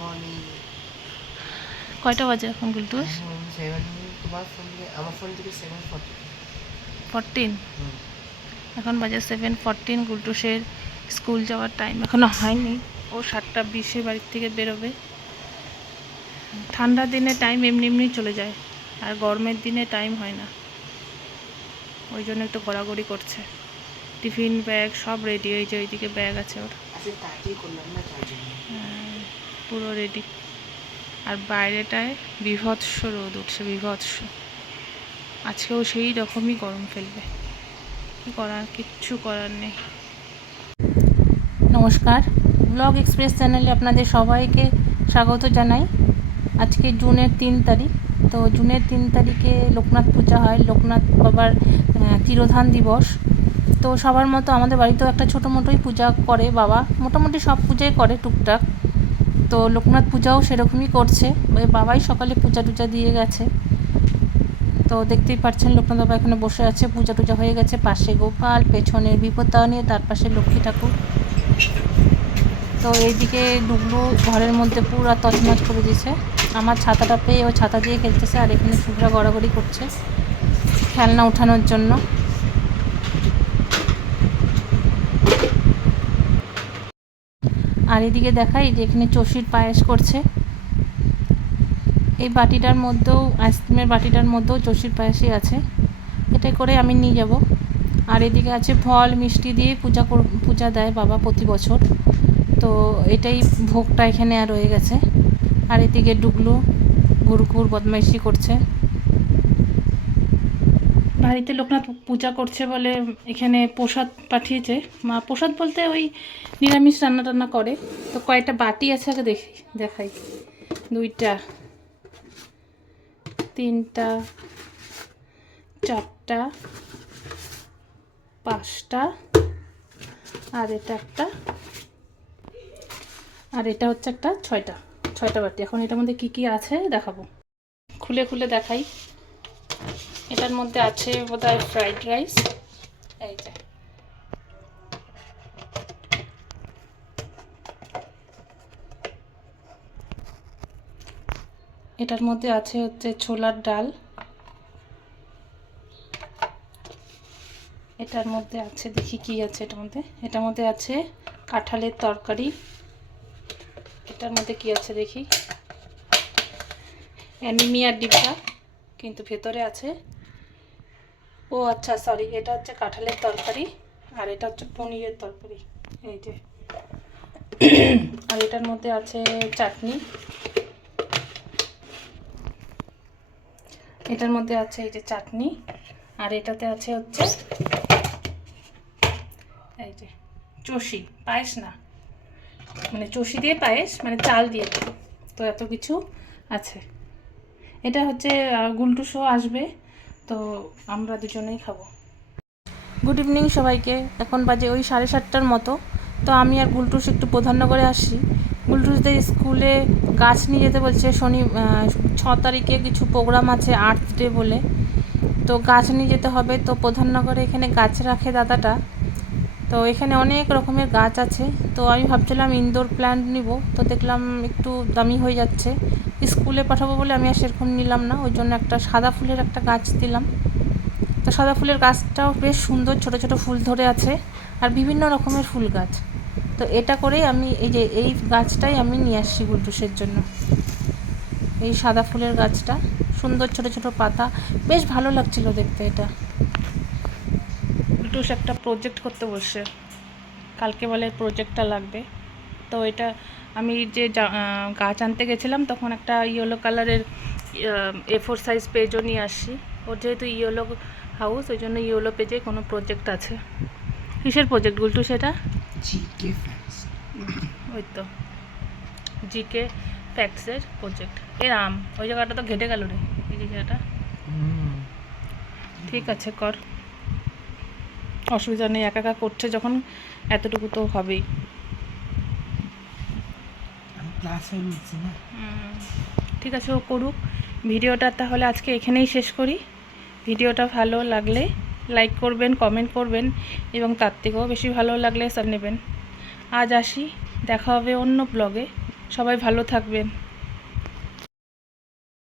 Morning. কয়টা বাজে এখন গুলটু? তোমার ফোন থেকে আমার ফোন থেকে 7:14। এখন বাজে 7:14। গুলটুসের স্কুল যাওয়ার টাইম এখনও হয়নি। ও 7:20 বাড়ির থেকে বেরোবে। ঠান্ডার দিনে টাইম এমনি এমনি চলে যায়, আর গরমের দিনে টাইম হয় না, ওই জন্য একটু ঘোরাঘুরি করছে। টিফিন ব্যাগ সব রেডি, ওই যে ওইদিকে ব্যাগ আছে ওর, পুরো রেডি। আর বাইরেটায় বীভৎস রোদ উঠছে, বীভৎস। আজকেও সেই রকমই গরম ফেলবে, কী করার, কিচ্ছু করার নেই। নমস্কার, ব্লগ এক্সপ্রেস চ্যানেলে আপনাদের সবাইকে স্বাগত জানাই। আজকে জুনের 3 তারিখ। তো জুনের 3 তারিখে লোকনাথ পূজা হয়, লোকনাথ বাবার তিরোধান দিবস। তো সবার মতো আমাদের বাড়িতেও একটা ছোটো মোটোই পূজা করে বাবা, মোটামুটি সব পূজাই করে টুকটাক। তো লোকনাথ পূজাও সেরকমই করছে, বাবাই সকালে পূজা টুজা দিয়ে গেছে। তো দেখতেই পাচ্ছেন লোকনাথ বাবা এখানে বসে আছে, পূজা টুজা হয়ে গেছে। পাশে গোপাল, পেছনের বিপত্তারিণী, তার পাশে লক্ষ্মী ঠাকুর। তো এইদিকে ডুগলু ঘরের মধ্যে পুরো তছনছ করে দিয়েছে। আমার ছাতাটা পেয়ে ও ছাতা দিয়ে খেলতেছে, আর এখানে শুভ্রা গড়াগড়ি করছে খেলনা ওঠানোর জন্য। আর এদিকে দেখাই যে এখানে চষির পায়েস করছে। এই বাটিটার মধ্যেও, আইসক্রিমের বাটিটার মধ্যেও চষির পায়েসই আছে। এটাই করে আমি নিয়ে যাব। আর এদিকে আছে ফল মিষ্টি দিয়ে পূজা দেয় বাবা প্রতি বছর। তো এটাই ভোগটা এখানে আর রয়ে গেছে। আর এদিকে ডুগলু ঘুরঘুর বদমাইশি করছে। বাড়িতে লোকনাথ পূজা করছে বলে এখানে প্রসাদ পাঠিয়েছে মা। প্রসাদ বলতে ওই নিরামিষ রান্না টান্না করে। তো কয়েকটা বাটি আছে, আগে দেখাই। 2টা, 3টা, 4টা, 5টা, আর এটা একটা, আর এটা হচ্ছে একটা 6টা বাটি। এখন এটার মধ্যে কি কি আছে দেখাবো, খুলে খুলে দেখাই। এটার মধ্যে আছে বোধহয় ফ্রাইড রাইস। এই যে এটার মধ্যে আছে হচ্ছে ছোলার ডাল। এটার মধ্যে আছে, দেখি কি আছে এটার মধ্যে আছে কাঁঠালের তরকারি। এটার মধ্যে কি আছে দেখি, অ্যানিমিয়ার ডিব্বা, কিন্তু ভেতরে আছে, ও আচ্ছা সরি, এটা হচ্ছে কাঁঠালের তরকারি, আর এটা হচ্ছে পনিরের তরকারি। এই যে আর এটার মধ্যে আছে চাটনি। এটার মধ্যে আছে এই যে চাটনি, আর এটাতে আছে হচ্ছে এই যে চষি পায়েস, না মানে চষি দিয়ে পায়েস, মানে চাল দিয়ে। তো এত কিছু আছে। এটা হচ্ছে গুলটু শো আসবে, তো আমরা দুজনেই খাবো। গুড ইভিনিং সবাইকে। এখন বাজে ওই 7:30টার মতো। তো আমি আর গুলটুস একটু প্রধাননগরে আসছি। গুলটুসদের স্কুলে গাছ নিয়ে যেতে বলছে। 6 তারিখে কিছু প্রোগ্রাম আছে, আর্থ ডে বলে। তো গাছ নিয়ে যেতে হবে। তো প্রধাননগরে এখানে গাছ রাখে দাদাটা। তো এখানে অনেক রকমের গাছ আছে। তো আমি ভাবছিলাম ইনডোর প্ল্যান্ট নিব, তো দেখলাম একটু দামি হয়ে যাচ্ছে। স্কুলে পাঠাবো বলে আমি আর সেরকম নিলাম না, ওই জন্য একটা সাদা ফুলের একটা গাছ দিলাম। তো সাদা ফুলের গাছটাও বেশ সুন্দর, ছোট ছোট ফুল ধরে আছে, আর বিভিন্ন রকমের ফুল গাছ। তো এটা করেই আমি এই গাছটাই আমি নিয়ে আসছি গুলটুসের জন্য। এই সাদা ফুলের গাছটা সুন্দর, ছোট ছোট পাতা, বেশ ভালো লাগছিল দেখতে এটা। গুলটুস একটা প্রজেক্ট করতে বসে, কালকে বলে প্রজেক্টটা লাগবে। তো এটা আমি যে গাছ আনতে গেছিলাম তখন একটা ইয়েলো কালারের A4 সাইজ পেজও নিয়ে আসছি। ওর যেহেতু ইয়েলো হাউস, ওই জন্য ইয়েলো পেজে কোনো প্রজেক্ট আছে। কিসের প্রজেক্ট গুলটু সেটা? GK facts. ওই তো জিকে ফ্যাক্টসের প্রজেক্ট। এরাম ওই জায়গাটা তো ঘেটে গেল রে, এই জায়গাটা। ঠিক আছে কর, অসুবিধা নেই, একা একা করছে যখন এতটুকু তো হবেই। ঠিক আছে, ও করুক। ভিডিওটা তাহলে আজকে এখানেই শেষ করি। ভিডিওটা ভালো লাগলে লাইক করবেন, কমেন্ট করবেন, এবং তার থেকেও বেশি ভালো লাগলে সাব নেবেন। আজ আসি, দেখা হবে অন্য ব্লগে। সবাই ভালো থাকবেন।